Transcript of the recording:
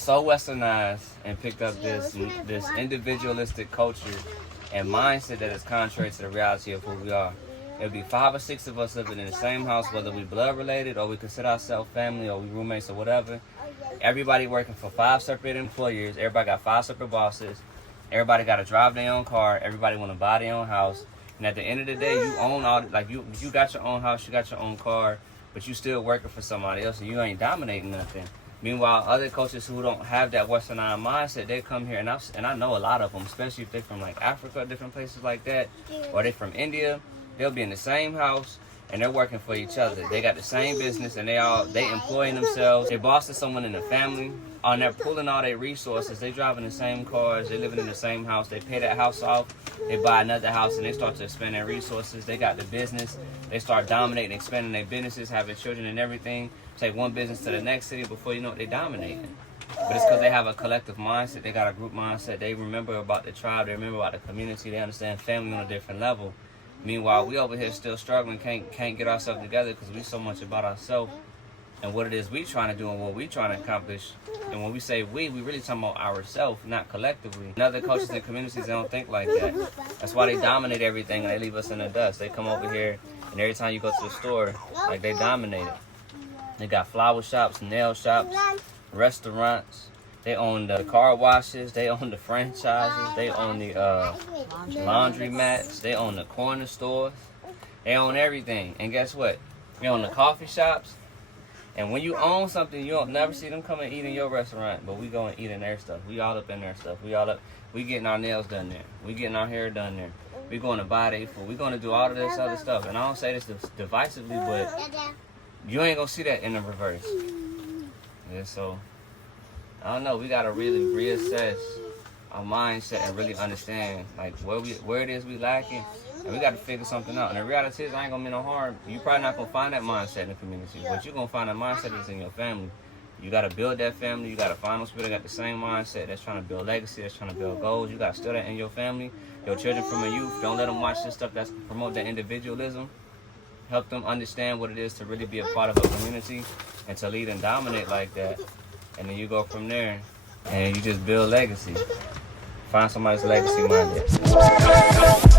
so westernized and picked up this individualistic culture and mindset that is contrary to the reality of who we are. There'll be 5 or 6 of us living in the same house, whether we blood related or we consider ourselves family or we roommates or whatever. Everybody working for 5 separate employers. Everybody got 5 separate bosses. Everybody got to drive their own car. Everybody want to buy their own house. And at the end of the day, you own all, like you got your own house, you got your own car, but you still working for somebody else and you ain't dominating nothing. Meanwhile, other coaches who don't have that westernized mindset, they come here, and I know a lot of them, especially if they're from like Africa, different places like that, or they from India. They'll be in the same house and they're working for each other. They got the same business and they employing themselves. They bossing someone in the family, and they're pulling all their resources. They driving the same cars. They living in the same house. They pay that house off. They buy another house and they start to expand their resources. They got the business. They start dominating, expanding their businesses, having children and everything. Take one business to the next city. Before you know it, they dominating. But it's because they have a collective mindset. They got a group mindset. They remember about the tribe. They remember about the community. They understand family on a different level. Meanwhile, we over here still struggling, can't get ourselves together because we so much about ourselves and what it is we trying to do and what we trying to accomplish. And when we say we really talking about ourselves, not collectively. And other coaches and communities, they don't think like that. That's why they dominate everything and they leave us in the dust. They come over here and every time you go to the store, like they dominate it. They got flower shops, nail shops, restaurants. They own the car washes. They own the franchises. They own the laundry mats. They own the corner stores. They own everything. And guess what? They own the coffee shops. And when you own something, you don't never see them come and eat in your restaurant. But we go and eat in their stuff. We all up in their stuff. We getting our nails done there. We getting our hair done there. We going to buy their food. We going to do all of this other stuff. And I don't say this divisively, but you ain't going to see that in the reverse. Yeah, so I don't know. We gotta really reassess our mindset and really understand like where it is we lacking, and we gotta figure something out. And the reality is, I ain't gonna mean no harm. You probably not gonna find that mindset in the community, but you gonna find that mindset that's in your family. You gotta build that family. You gotta find those people that got the same mindset that's trying to build legacy, that's trying to build goals. You gotta still that in your family, your children from a youth. Don't let them watch this stuff that's promote that individualism. Help them understand what it is to really be a part of a community and to lead and dominate like that. And then you go from there, and you just build legacy. Find somebody's legacy minded.